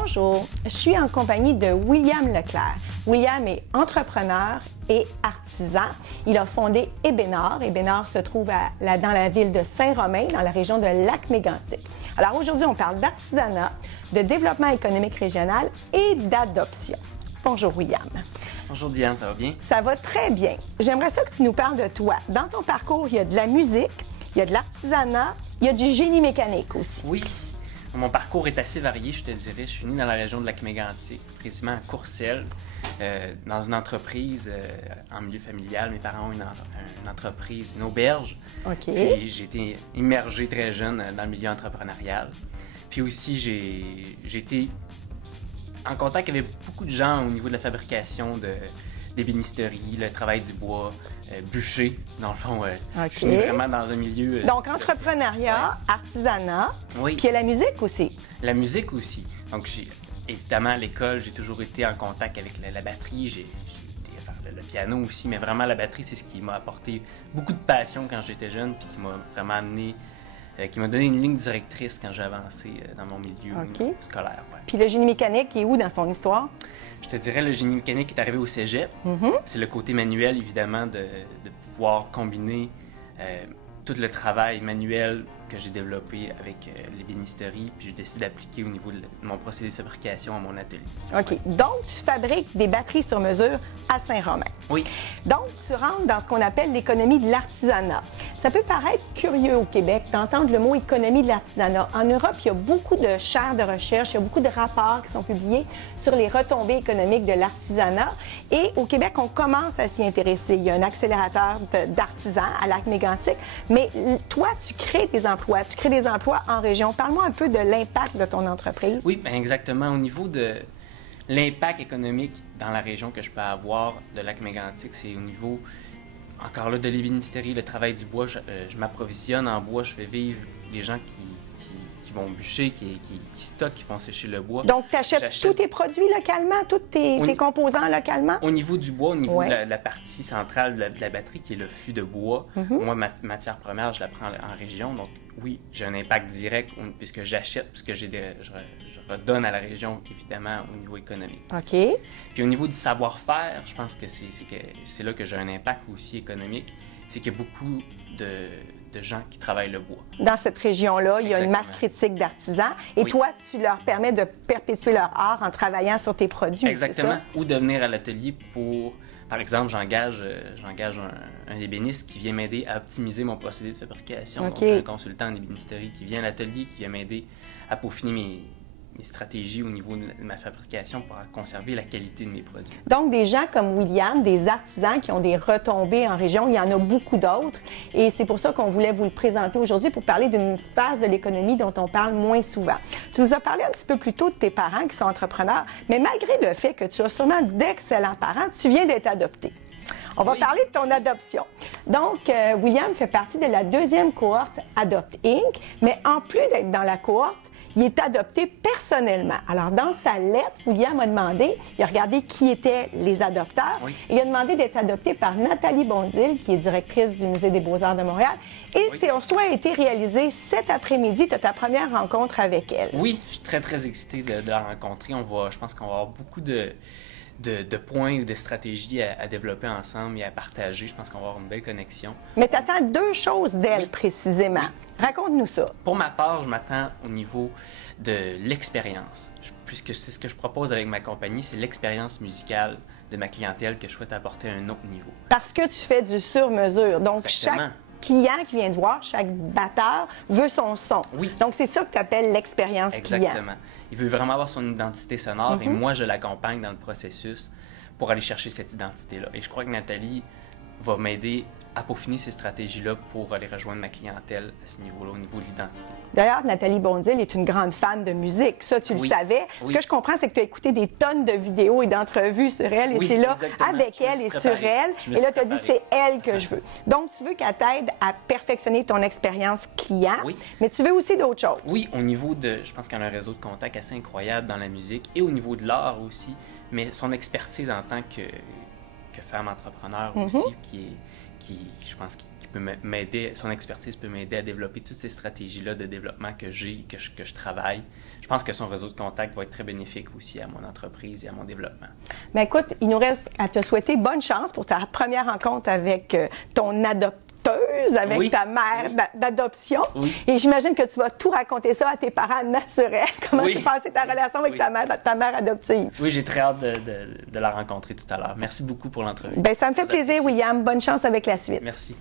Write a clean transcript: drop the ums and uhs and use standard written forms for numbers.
Bonjour, je suis en compagnie de William Leclerc. William est entrepreneur et artisan. Il a fondé Ébénard. Ébénard se trouve dans la ville de Saint-Romain, dans la région de Lac-Mégantic. Alors aujourd'hui, on parle d'artisanat, de développement économique régional et d'adoption. Bonjour William. Bonjour Diane, ça va bien? Ça va très bien. J'aimerais ça que tu nous parles de toi. Dans ton parcours, il y a de la musique, il y a de l'artisanat, il y a du génie mécanique aussi. Oui. Mon parcours est assez varié, je te dirais. Je suis né dans la région de Lac-Mégantic, précisément à Courcelles, dans une entreprise en milieu familial. Mes parents ont une entreprise, une auberge. OK. Puis j'ai été immergé très jeune dans le milieu entrepreneurial. Puis aussi, j'ai été en contact avec beaucoup de gens au niveau de la fabrication d'ébénisterie, le travail du bois, bûcher, dans le fond. OK. Je suis vraiment dans un milieu... Donc, entrepreneuriat, artisanat, oui. Puis il y a la musique aussi. La musique aussi. Donc, évidemment, à l'école, j'ai toujours été en contact avec la batterie. J'ai été faire le piano aussi, mais vraiment, la batterie, c'est ce qui m'a apporté beaucoup de passion quand j'étais jeune, puis qui m'a vraiment amené... qui m'a donné une ligne directrice quand j'ai avancé dans mon milieu scolaire. Ouais. Puis le génie mécanique est où dans son histoire? Je te dirais, le génie mécanique est arrivé au cégep. C'est le côté manuel, évidemment, de pouvoir combiner tout le travail manuel que j'ai développé avec l'ébénisterie, puis j'ai décidé d'appliquer au niveau de mon procédé de fabrication à mon atelier. OK. Ouais. Donc, tu fabriques des batteries sur mesure à Saint-Romain. Oui. Donc, tu rentres dans ce qu'on appelle l'économie de l'artisanat. Ça peut paraître curieux au Québec d'entendre le mot économie de l'artisanat. En Europe, il y a beaucoup de chaires de recherche, il y a beaucoup de rapports qui sont publiés sur les retombées économiques de l'artisanat. Et au Québec, on commence à s'y intéresser. Il y a un accélérateur d'artisans à Lac-Mégantic. Mais toi, tu crées des emplois. Tu crées des emplois en région. Parle-moi un peu de l'impact de ton entreprise. Oui, bien exactement. Au niveau de l'impact économique dans la région que je peux avoir de Lac-Mégantic, c'est au niveau, encore là, de l'ébénisterie, le travail du bois. Je m'approvisionne en bois, je fais vivre les gens qui vont bûcher, qui stockent, qui font sécher le bois. Donc, tu achètes tous tes produits localement, tous tes composants localement? Au niveau du bois, au niveau de la partie centrale de la batterie, qui est le fût de bois, moi, ma matière première, je la prends en région. Donc, oui, j'ai un impact direct puisque j'achète, puisque je redonne à la région, évidemment, au niveau économique. OK. Puis au niveau du savoir-faire, je pense que c'est là que j'ai un impact aussi économique. C'est qu'il y a beaucoup de gens qui travaillent le bois. Dans cette région-là, il y a une masse critique d'artisans. Et toi, tu leur permets de perpétuer leur art en travaillant sur tes produits. Exactement. Ou de venir à l'atelier pour... Par exemple, j'engage un ébéniste qui vient m'aider à optimiser mon procédé de fabrication. Donc, un consultant en ébénisterie qui vient à l'atelier, qui vient m'aider à peaufiner mes stratégies au niveau de ma fabrication pour conserver la qualité de mes produits. Donc, des gens comme William, des artisans qui ont des retombées en région, il y en a beaucoup d'autres. Et c'est pour ça qu'on voulait vous le présenter aujourd'hui pour parler d'une phase de l'économie dont on parle moins souvent. Tu nous as parlé un petit peu plus tôt de tes parents qui sont entrepreneurs, mais malgré le fait que tu as sûrement d'excellents parents, tu viens d'être adopté. On va parler de ton adoption. Donc, William fait partie de la deuxième cohorte Adopt Inc., mais en plus d'être dans la cohorte, il est adopté personnellement. Alors, dans sa lettre, William a demandé, il a regardé qui étaient les adopteurs, et il a demandé d'être adopté par Nathalie Bondil, qui est directrice du Musée des Beaux-Arts de Montréal. Et ton souhait a été réalisé cet après-midi. Tu as ta première rencontre avec elle. Oui, je suis très, très excité de la rencontrer. Je pense qu'on va avoir beaucoup de points ou de stratégies à développer ensemble et à partager. Je pense qu'on va avoir une belle connexion. Mais tu attends deux choses d'elle précisément. Oui. Raconte-nous ça. Pour ma part, je m'attends au niveau de l'expérience. Puisque c'est ce que je propose avec ma compagnie, c'est l'expérience musicale de ma clientèle que je souhaite apporter à un autre niveau. Parce que tu fais du sur-mesure. Donc, chaque client qui vient te voir, chaque batteur veut son son. Oui. Donc, c'est ça que tu appelles l'expérience client. Exactement. Il veut vraiment avoir son identité sonore et moi, je l'accompagne dans le processus pour aller chercher cette identité-là. Et je crois que Nathalie va m'aider à peaufiner ces stratégies-là pour aller rejoindre ma clientèle à ce niveau-là, au niveau de l'identité. D'ailleurs, Nathalie Bondil est une grande fan de musique. Ça, tu le savais. Ce que je comprends, c'est que tu as écouté des tonnes de vidéos et d'entrevues sur elle. Et c'est là, avec elle et sur elle. Et là, tu as dit, c'est elle que je veux. Donc, tu veux qu'elle t'aide à perfectionner ton expérience client. Mais tu veux aussi d'autres choses. Oui, au niveau de... Je pense qu'elle a un réseau de contacts assez incroyable dans la musique et au niveau de l'art aussi. Mais son expertise en tant que femme entrepreneur aussi, je pense, qui peut m'aider, son expertise peut m'aider à développer toutes ces stratégies-là de développement que j'ai, que je travaille. Je pense que son réseau de contacts va être très bénéfique aussi à mon entreprise et à mon développement. Bien, écoute, il nous reste à te souhaiter bonne chance pour ta première rencontre avec ton adopteuse, avec ta mère d'adoption. Oui. Et j'imagine que tu vas tout raconter ça à tes parents naturels. Comment s'est passée ta relation avec ta mère adoptive? Oui, j'ai très hâte de la rencontrer tout à l'heure. Merci beaucoup pour l'entrevue. Bien, ça me fait plaisir, William. Bonne chance avec la suite. Merci.